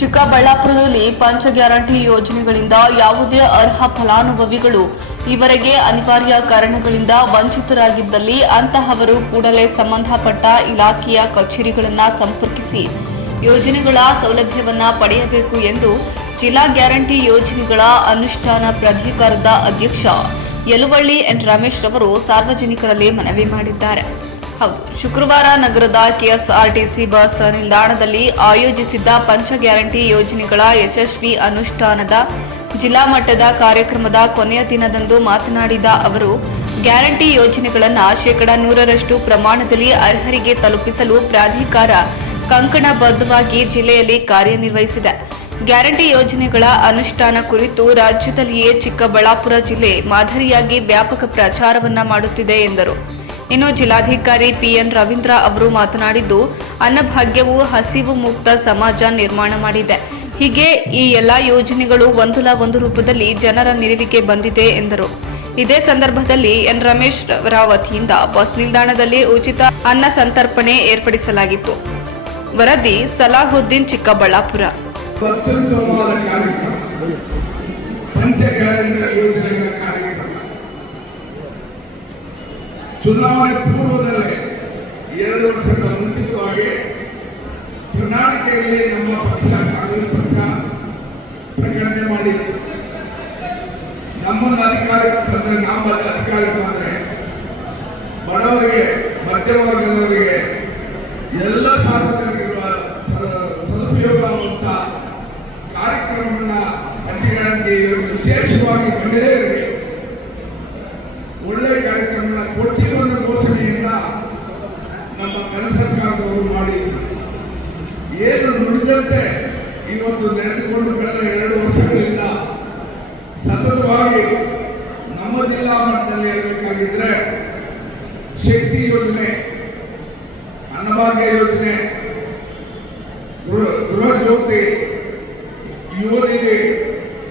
ಚಿಕ್ಕಬಳ್ಳಾಪುರದಲ್ಲಿ ಪಂಚ ಗ್ಯಾರಂಟಿ ಯೋಜನೆಗಳಿಂದ ಯಾವುದೇ ಅರ್ಹ ಫಲಾನುಭವಿಗಳು ಇವರೆಗೆ ಅನಿವಾರ್ಯ ಕಾರಣಗಳಿಂದ ವಂಚಿತರಾಗಿದ್ದಲ್ಲಿ ಅಂತಹವರು ಕೂಡಲೇ ಸಂಬಂಧಪಟ್ಟ ಇಲಾಖೆಯ ಕಚೇರಿಗಳನ್ನು ಸಂಪರ್ಕಿಸಿ ಯೋಜನೆಗಳ ಸೌಲಭ್ಯವನ್ನು ಪಡೆಯಬೇಕು ಎಂದು ಜಿಲ್ಲಾ ಗ್ಯಾರಂಟಿ ಯೋಜನೆಗಳ ಅನುಷ್ಠಾನ ಪ್ರಾಧಿಕಾರದ ಅಧ್ಯಕ್ಷ ಯಲುವಳ್ಳಿ ಎನ್ ರಮೇಶ್ ರವರು ಸಾರ್ವಜನಿಕರಲ್ಲಿ ಮನವಿ ಮಾಡಿದ್ದಾರೆ. ಹೌದು. ಶುಕ್ರವಾರ ನಗರದ ಕೆಎಸ್ಆರ್ಟಿಸಿ ಬಸ್ ನಿಲ್ದಾಣದಲ್ಲಿ ಆಯೋಜಿಸಿದ್ದ ಪಂಚ ಗ್ಯಾರಂಟಿ ಯೋಜನೆಗಳ ಯಶಸ್ವಿ ಅನುಷ್ಠಾನದ ಜಿಲ್ಲಾ ಮಟ್ಟದ ಕಾರ್ಯಕ್ರಮದ ಕೊನೆಯ ದಿನದಂದು ಮಾತನಾಡಿದ ಅವರು, ಗ್ಯಾರಂಟಿ ಯೋಜನೆಗಳನ್ನು ಶೇಕಡಾ ನೂರರಷ್ಟು ಪ್ರಮಾಣದಲ್ಲಿ ಅರ್ಹರಿಗೆ ತಲುಪಿಸಲು ಪ್ರಾಧಿಕಾರ ಕಂಕಣಬದ್ಧವಾಗಿ ಜಿಲ್ಲೆಯಲ್ಲಿ ಕಾರ್ಯನಿರ್ವಹಿಸಿದೆ. ಗ್ಯಾರಂಟಿ ಯೋಜನೆಗಳ ಅನುಷ್ಠಾನ ಕುರಿತು ರಾಜ್ಯದಲ್ಲಿಯೇ ಚಿಕ್ಕಬಳ್ಳಾಪುರ ಜಿಲ್ಲೆ ಮಾದರಿಯಾಗಿ ವ್ಯಾಪಕ ಪ್ರಚಾರವನ್ನ ಮಾಡುತ್ತಿದೆ ಎಂದರು. ಇನ್ನು ಜಿಲ್ಲಾಧಿಕಾರಿ ಪಿಎನ್ ರವೀಂದ್ರ ಅವರು ಮಾತನಾಡಿದ್ದು, ಅನ್ನಭಾಗ್ಯವು ಹಸಿವು ಮುಕ್ತ ಸಮಾಜ ನಿರ್ಮಾಣ ಮಾಡಿದೆ. ಹೀಗೆ ಈ ಎಲ್ಲಾ ಯೋಜನೆಗಳು ಒಂದಲ್ಲ ಒಂದು ರೂಪದಲ್ಲಿ ಜನರ ನೆರವಿಗೆ ಬಂದಿದೆ ಎಂದರು. ಇದೇ ಸಂದರ್ಭದಲ್ಲಿ ಎನ್ ರಮೇಶ್ ರವರ ವತಿಯಿಂದ ಬಸ್ ನಿಲ್ದಾಣದಲ್ಲಿ ಉಚಿತ ಅನ್ನ ಸಂತರ್ಪಣೆ ಏರ್ಪಡಿಸಲಾಗಿತ್ತು. ವರದಿ ಸಲಾಹುದ್ದೀನ್ ಚಿಕ್ಕಬಳ್ಳಾಪುರ ಅತ್ಯುತ್ತಮವಾದ ಕಾರ್ಯಕ್ರಮ ಪಂಚ ಗ್ಯಾರಂಟಿ ಯೋಜನೆಗಳ ಕಾರ್ಯಕ್ರಮ ಚುನಾವಣೆ ಪೂರ್ವದಲ್ಲೇ ಎರಡು ವರ್ಷದ ಮುಂಚಿತವಾಗಿ ಪ್ರಣಾಳಿಕೆಯಲ್ಲಿ ನಮ್ಮ ಪಕ್ಷ, ಕಾಂಗ್ರೆಸ್ ಪಕ್ಷ ಪ್ರಕಟಣೆ ಮಾಡಿತ್ತು. ನಮ್ಮನ್ನು ಅಧಿಕಾರಕ್ಕೆ ತಂದ್ರೆ ನಮ್ಮ ಅಧಿಕಾರಕ್ಕೆ ಬಂದ್ರೆ ಬಡವರಿಗೆ, ಮಧ್ಯಮ ವರ್ಗದವರಿಗೆ ಎಲ್ಲ ಸಾರ್ವಜನಿಕರ ಸದುಪಯೋಗ ಆಗುವಂತ ಕಾರ್ಯಕ್ರಮಗಳನ್ನ ಅಧಿಕಾರಕ್ಕೆ ವಿಶೇಷವಾಗಿ ಮಹಿಳೆಯರಿಗೆ ಒಳ್ಳೆ ಕಾರ್ಯಕ್ರಮಗಳ ಕೊಟ್ಟಿರುವ ಘೋಷಣೆಯಿಂದ ನಮ್ಮ ಕನ್ನಡ ಸರ್ಕಾರದವರು ಮಾಡಿ ನುಡಿದಂತೆ ಇವತ್ತು ನಡೆದುಕೊಂಡು ಕಳೆದ ಎರಡು ವರ್ಷಗಳಿಂದ ಸತತವಾಗಿ ನಮ್ಮ ಜಿಲ್ಲಾ ಮಟ್ಟದಲ್ಲಿ ಇರಬೇಕಾಗಿದ್ರೆ ಶಕ್ತಿ ಯೋಜನೆ, ಅನ್ನಭಾಗ್ಯ ಯೋಜನೆ, ಗೃಹ ಜ್ಯೋತಿ ಯುವನಿಗೆ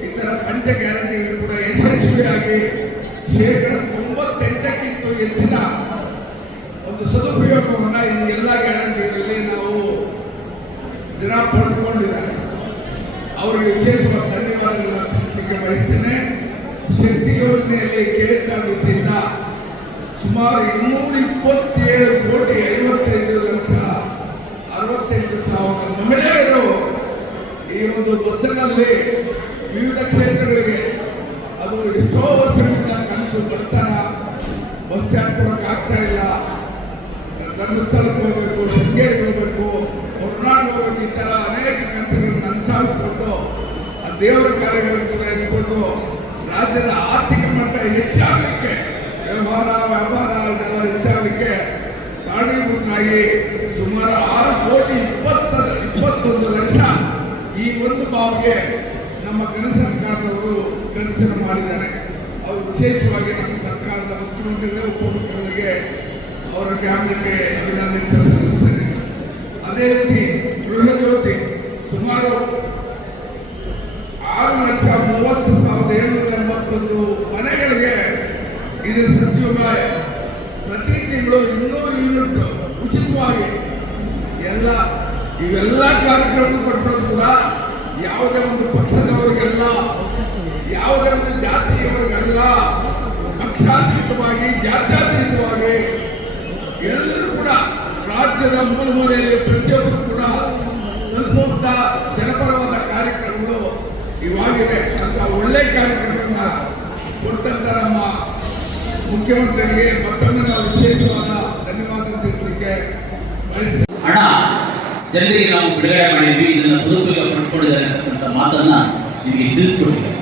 ಇತರ ಪಂಚ ಗ್ಯಾರಂಟಿಗಳು ಕೂಡ ಯಶಸ್ವಿಯಾಗಿ ಶೇಕಡ ತೊಂಬತ್ತೆಂಟಕ್ಕಿಂತ ಹೆಚ್ಚಿನ ಒಂದು ಸದುಪಯೋಗವನ್ನು ಈ ಎಲ್ಲ ಗ್ಯಾರಂಟಿಗಳಲ್ಲಿ ಜನ ಪಡೆದುಕೊಂಡಿದ್ದಾರೆ ಅವರಿಗೆ ವಿಶೇಷವಾದ ಧನ್ಯವಾದಗಳನ್ನು ತಿಳಿಸಲಿಕ್ಕೆ ಬಯಸ್ತೇನೆ. ಶಕ್ತಿ ಯೋಜನೆಯಲ್ಲಿ ಕೆ ಎಸ್ ಆರ್ ಟಿ ಸಿಯಿಂದ ಸುಮಾರು ಇನ್ನೂರ ಇಪ್ಪತ್ತೇಳು ಕೋಟಿ ಐವತ್ತೈದು ಲಕ್ಷ ಅರವತ್ತೆಂಟು ಸಾವಿರ ಮಹಿಳೆಯರು ಈ ಒಂದು ಬಸ್ಸಿನಲ್ಲಿ ವಿವಿಧ ಕ್ಷೇತ್ರಗಳಿಗೆ ಅದು ಎಷ್ಟೋ ವರ್ಷಗಳಿಂದ ಕನಸು ಬರ್ತಾನ ಬಸ್ ಚಾರ್ಜ್ ಕೊಡೋಕೆ ಆಗ್ತಾ ಇಲ್ಲ. ಧರ್ಮಸ್ಥಳಕ್ಕೆ ಹೋಗಬೇಕು, ಶೃಂಗೇರಿಗೆ ಹೋಗ್ಬೇಕು. ದೇವರ ಕಾರ್ಯಗಳನ್ನು ಕೂಡ ಇಟ್ಕೊಂಡು ರಾಜ್ಯದ ಆರ್ಥಿಕ ಮಟ್ಟ ಹೆಚ್ಚಾಗಲಿಕ್ಕೆ, ವ್ಯವಹಾರ, ವ್ಯಾಪಾರ ಹೆಚ್ಚಾಗಲಿಕ್ಕೆ ಕಾರಣೀಭೂತರಾಗಿ ಸುಮಾರು ಆರು ಕೋಟಿ ಇಪ್ಪತ್ತ ಇಪ್ಪತ್ತೊಂದು ಲಕ್ಷ ಈ ಒಂದು ಬಾವಿಗೆ ನಮ್ಮ ಕನ್ನಡ ಸರ್ಕಾರದವರು ಕನಸನ್ನು ಮಾಡಿದ್ದಾರೆ. ಅವರು ವಿಶೇಷವಾಗಿ ನಮ್ಮ ಸರ್ಕಾರದ ಮುಖ್ಯಮಂತ್ರಿಗಳೇ, ಉಪಮುಖ್ಯಮಂತ್ರಿಗೆ ಅವರ ಕ್ಯಾಬಿನೆಟ್ಗೆ ಅಭಿನಂದನೆ ಸಲ್ಲಿಸ್ತೇನೆ ಅದೇ ರೀತಿ ಗೃಹ ಜ್ಯೋತಿ ಸುಮಾರು ಆರು ಲಕ್ಷ ಮೂವತ್ತು ಸಾವಿರದ ಏಳ್ನೂರ ಎಂಬತ್ತೊಂದು ಮನೆಗಳಿಗೆ ಇದರ ಸದ್ಯೋಗ ಪ್ರತಿ ತಿಂಗಳು ಇನ್ನೂರು ಯೂನಿಟ್ ಉಚಿತವಾಗಿ ಎಲ್ಲ ಇವೆಲ್ಲ ಕಾರ್ಯಕ್ರಮ ಕೊಟ್ಟರು ಕೂಡ ಯಾವುದೇ ಒಂದು ಪಕ್ಷದವರಿಗೆಲ್ಲ, ಯಾವುದೇ ಒಂದು ಜಾತಿಯವರಿಗೆಲ್ಲ ಪಕ್ಷಾತೀತವಾಗಿ, ಜಾತ್ಯಾತೀತವಾಗಿ ಎಲ್ಲರೂ ಕೂಡ ರಾಜ್ಯದ ಮೂಲ ಮೂಲೆಯಲ್ಲಿ ಪ್ರತಿಯೊಬ್ಬರು ಕೂಡ ತಲುಪುವಂತ ಜನಪರವಾದ ಕಾರ್ಯಕ್ರಮಗಳು ಇವಾಗಿದೆ ಅಂತ ಒಳ್ಳೆ ಕಾರ್ಯಕ್ರಮಗಳನ್ನ ಕೊಟ್ಟಂತ ನಮ್ಮ ಮುಖ್ಯಮಂತ್ರಿಗೆ ಮತ್ತೊಮ್ಮೆ ನಾವು ವಿಶೇಷವಾದ ಧನ್ಯವಾದ ತಿಳಿಸಲಿಕ್ಕೆ ಹಣ ಜನರಿಗೆ ನಾವು ಬಿಡುಗಡೆ ಮಾಡಿದ್ವಿ, ಇದನ್ನ ಸದುಪಯೋಗ ಪಡಿಸ್ಕೊಂಡಿದ್ದಾರೆ ಅಂತಕ್ಕಂಥ ಮಾತನ್ನ ನಿಮಗೆ ತಿಳಿಸ್ಕೊಡ್ತೀವಿ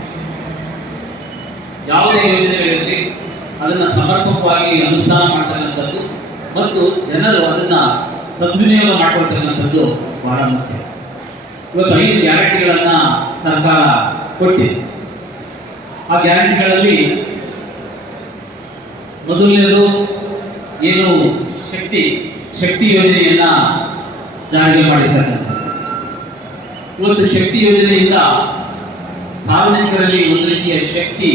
ಯಾವುದೇ ಯೋಜನೆಗಳಿರಲಿ ಅದನ್ನ ಸಮರ್ಪಕವಾಗಿ ಅನುಷ್ಠಾನ ಮಾಡ್ತಕ್ಕಂಥದ್ದು ಮತ್ತು ಜನರು ಅದನ್ನ ಸದ್ವಿನಿಯೋಗ ಮಾಡ್ಕೊಳ್ತಕ್ಕಂಥದ್ದು ಬಹಳ ಮುಖ್ಯ. ಇವತ್ತು ಐದು ಗ್ಯಾರಂಟಿಗಳನ್ನ ಸರ್ಕಾರ ಕೊಟ್ಟಿದೆ. ಆ ಗ್ಯಾರಂಟಿಗಳಲ್ಲಿ ಮೊದಲನೇದು ಏನು ಶಕ್ತಿ ಶಕ್ತಿ ಯೋಜನೆಯನ್ನ ಜಾರಿಗೆ ಮಾಡಿದ್ದಾರೆ ಇವತ್ತು ಶಕ್ತಿ ಯೋಜನೆಯಿಂದ ಸಾರ್ವಜನಿಕರಲ್ಲಿ ಒಂದು ರೀತಿಯ ಶಕ್ತಿ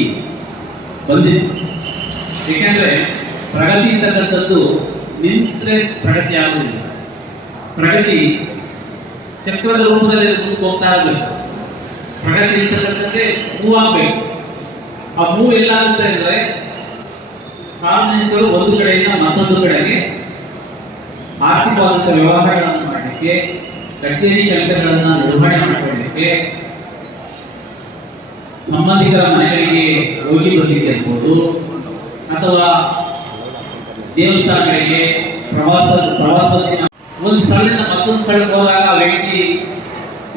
ಬಂದಿದೆ. ಏಕೆಂದರೆ ಪ್ರಗತಿ ಅಂತಕ್ಕಂಥದ್ದು ನಿಂತರೆ ಪ್ರಗತಿ ಆಗುವುದಿಲ್ಲ. ಪ್ರಗತಿ ಚಕ್ರದ ರೂಪದಲ್ಲಿ ಹೋಗ್ತಾ ಇರಬೇಕು. ಪ್ರಗತಿ ಅಂತಕ್ಕಂಥದ್ದೇ ಮೂವ್ ಆಗಬೇಕು ಆ ಎಲ್ಲ ಅಂತ ಅಂದ್ರೆ ಸಾರ್ವಜನಿಕರು ಒಂದು ಕಡೆಯಿಂದ ಮತ್ತೊಂದು ಕಡೆಗೆ ಆರ್ಥಿಕವಾದಂಥ ವ್ಯವಹಾರಗಳನ್ನು ಮಾಡಲಿಕ್ಕೆ, ಕಚೇರಿ ಕೆಲಸಗಳನ್ನು ನಿರ್ವಹಣೆ ಮಾಡಿಕೊಳ್ಳಲಿಕ್ಕೆ ಸಂಬಂಧಿಕರ ಮನೆಗಳಿಗೆ ಹೋಗಿ ಬರಲಿಕ್ಕೆ ಇರ್ಬೋದು ಅಥವಾ ದೇವಸ್ಥಾನಗಳಿಗೆ ಪ್ರವಾಸ, ಪ್ರವಾಸೋದ್ಯಮ. ಒಂದು ಸ್ಥಳದಿಂದ ಮತ್ತೊಂದು ಸ್ಥಳಕ್ಕೆ ಹೋದಾಗ ಆ ವ್ಯಕ್ತಿ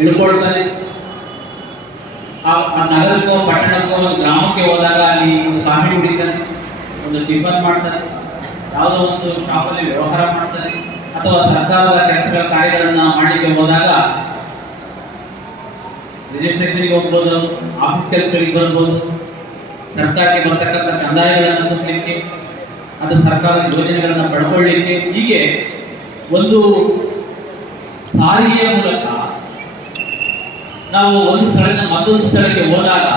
ಇಳ್ಕೊಳ್ತಾನೆ ಆ ನಗರಕ್ಕೋ, ಪಟ್ಟಣಕ್ಕೋ, ಗ್ರಾಮಕ್ಕೆ ಹೋದಾಗ ಅಲ್ಲಿ ಕಾಫಿ ಕುಡಿತಾನೆ. ಒಂದು ಟಿಫನ್ ಮಾಡ್ತಾರೆ, ಯಾವುದೋ ಒಂದು ಶಾಪಲ್ಲಿ ವ್ಯವಹಾರ ಮಾಡ್ತಾರೆ, ಅಥವಾ ಸರ್ಕಾರದ ಕೆಲಸಗಳ ಕಾರ್ಯಗಳನ್ನು ಮಾಡಲಿಕ್ಕೆ ಹೋದಾಗ ರಿಜಿಸ್ಟ್ರೇಷನ್ಗೆ ಹೋಗ್ಬೋದು ಆಫೀಸ್ ಕೆಲಸಗಳಿಗೆ ಬರ್ಬೋದು, ಸರ್ಕಾರಕ್ಕೆ ಬರ್ತಕ್ಕಂಥ ಕಂದಾಯಗಳನ್ನು ತುಂಬಲಿಕ್ಕೆ ಅಥವಾ ಸರ್ಕಾರದ ಯೋಜನೆಗಳನ್ನು ಪಡ್ಕೊಳ್ಳಿಕ್ಕೆ. ಹೀಗೆ ಒಂದು ಸಾರಿಗೆಯ ಮೂಲಕ ನಾವು ಒಂದು ಸ್ಥಳದಿಂದ ಮತ್ತೊಂದು ಸ್ಥಳಕ್ಕೆ ಹೋದಾಗ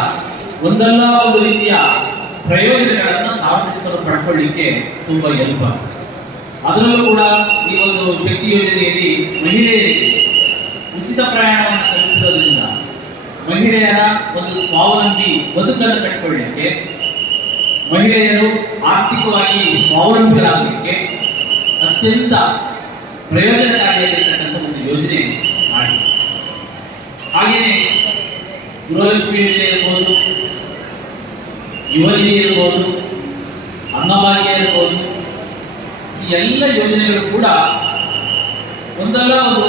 ಒಂದಲ್ಲ ಒಂದು ರೀತಿಯ ಪ್ರಯೋಜನಗಳನ್ನು ಸಾರ್ವಜನಿಕರು ಪಡ್ಕೊಳ್ಳಿಕ್ಕೆ ತುಂಬಾ ಎಲ್ಪ ಅದರಲ್ಲೂ ಕೂಡ ಈ ಒಂದು ಶಕ್ತಿ ಯೋಜನೆಯಲ್ಲಿ ಮಹಿಳೆಯರಿಗೆ ಉಚಿತ ಪ್ರಯಾಣವನ್ನು ಕಲ್ಪಿಸೋದ್ರಿಂದ ಮಹಿಳೆಯರ ಒಂದು ಸ್ವಾವಲಂಬಿ ಬದುಕನ್ನು ಕಟ್ಟಿಕೊಳ್ಳಲಿಕ್ಕೆ ಮಹಿಳೆಯರು ಆರ್ಥಿಕವಾಗಿ ಸ್ವಾವಲಂಬಿಗಳಾಗಲಿಕ್ಕೆ ಅತ್ಯಂತ ಪ್ರಯೋಜನಕಾರಿಯಾಗಿರ್ತಕ್ಕಂಥ ಒಂದು ಯೋಜನೆ ಮಾಡಿ ಹಾಗೆಯೇ ಗೃಹಲಕ್ಷ್ಮಿ ಯೋಜನೆ ಇರ್ಬೋದು ಯುವ ನಿಧಿ ಇರ್ಬೋದು ಅನ್ನಭಾಗ್ಯ ಇರ್ಬೋದು, ಈ ಎಲ್ಲ ಯೋಜನೆಗಳು ಕೂಡ ಒಂದಲ್ಲ ಒಂದು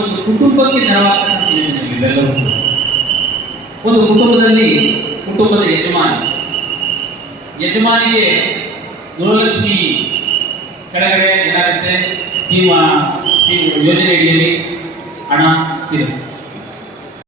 ಒಂದು ಕುಟುಂಬಕ್ಕೆ ನೆರವಾಗ್ತಕ್ಕಂಥ ಯೋಜನೆಗಳು ಇವೆಲ್ಲವೂ. ಒಂದು. ಕುಟುಂಬದಲ್ಲಿ ಕುಟುಂಬದ ಯಜಮಾನಿ. ಯಜಮಾನಿಗೆ ಗೃಹಲಕ್ಷ್ಮಿ ಕೆಳಗಡೆ ಏನಾಗುತ್ತೆ? ಸ್ಕೀಮ್ ಯೋಜನೆಯಲ್ಲಿ ಹಣ ಸಿಗುತ್ತೆ